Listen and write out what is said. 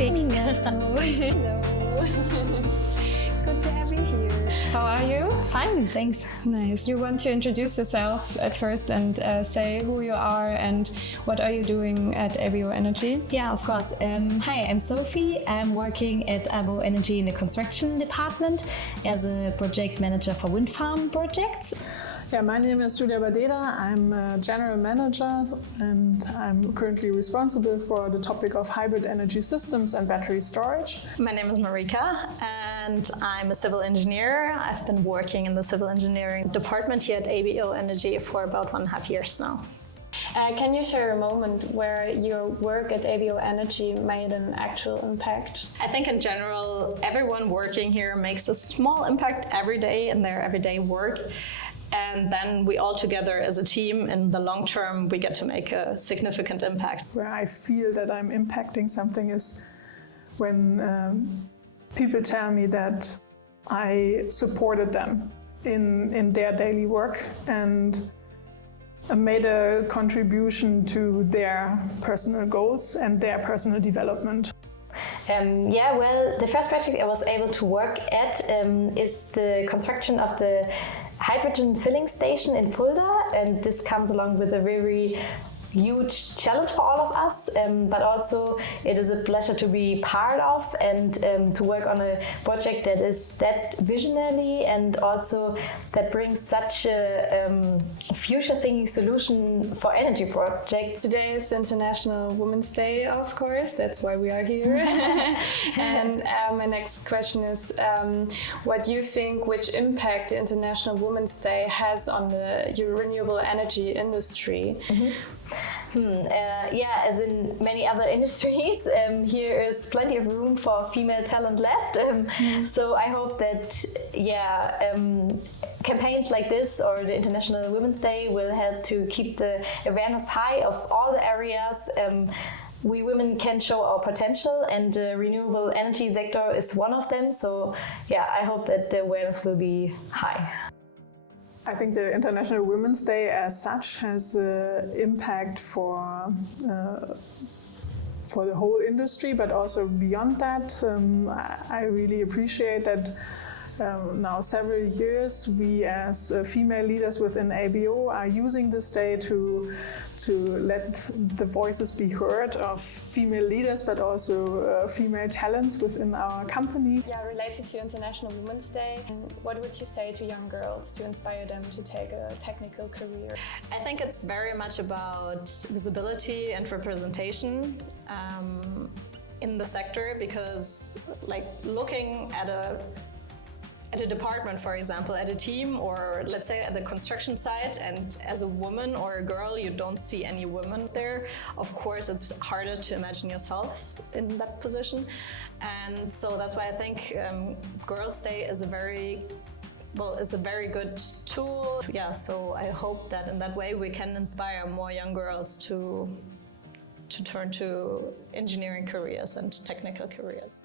Sophie. Hello. Good to have you here. How are you? Fine, thanks. Nice. You want to introduce yourself at first and say who you are and what are you doing at ABO Energy? Yeah, of course. Hi, I'm Sophie. I'm working at ABO Energy in the construction department as a project manager for wind farm projects. Yeah, my name is Julia Badeda. I'm a general manager and I'm currently responsible for the topic of hybrid energy systems and battery storage. My name is Marika and I'm a civil engineer. I've been working in the civil engineering department here at ABO Energy for about 1.5 years now. Can you share a moment where your work at ABO Energy made an actual impact? I think in general, everyone working here makes a small impact every day in their everyday work. And then we all together as a team, in the long term, we get to make a significant impact. Where I feel that I'm impacting something is when people tell me that I supported them in their daily work and made a contribution to their personal goals and their personal development. The first project I was able to work at is the construction of the hydrogen filling station in Fulda, and this comes along with a very huge challenge for all of us, but also it is a pleasure to be part of and to work on a project that is that visionary and also that brings such a future-thinking solution for energy projects. Today is International Women's Day, of course, that's why we are here. And my next question is what do you think, which impact International Women's Day has on the renewable energy industry? As in many other industries, here is plenty of room for female talent left. So I hope that campaigns like this or the International Women's Day will help to keep the awareness high of all the areas we women can show our potential, and the renewable energy sector is one of them. So I hope that the awareness will be high. I think the International Women's Day as such has an impact for the whole industry, but also beyond that. I really appreciate that now several years we as female leaders within ABO are using this day to let the voices be heard of female leaders, but also female talents within our company. Yeah, related to International Women's Day, what would you say to young girls to inspire them to take a technical career? I think it's very much about visibility and representation in the sector, because looking at a department, for example, at a team, or let's say at the construction site, and as a woman or a girl you don't see any women there, of course it's harder to imagine yourself in that position. And so that's why I think Girls' Day is a very good tool. So I hope that in that way we can inspire more young girls to turn to engineering careers and technical careers.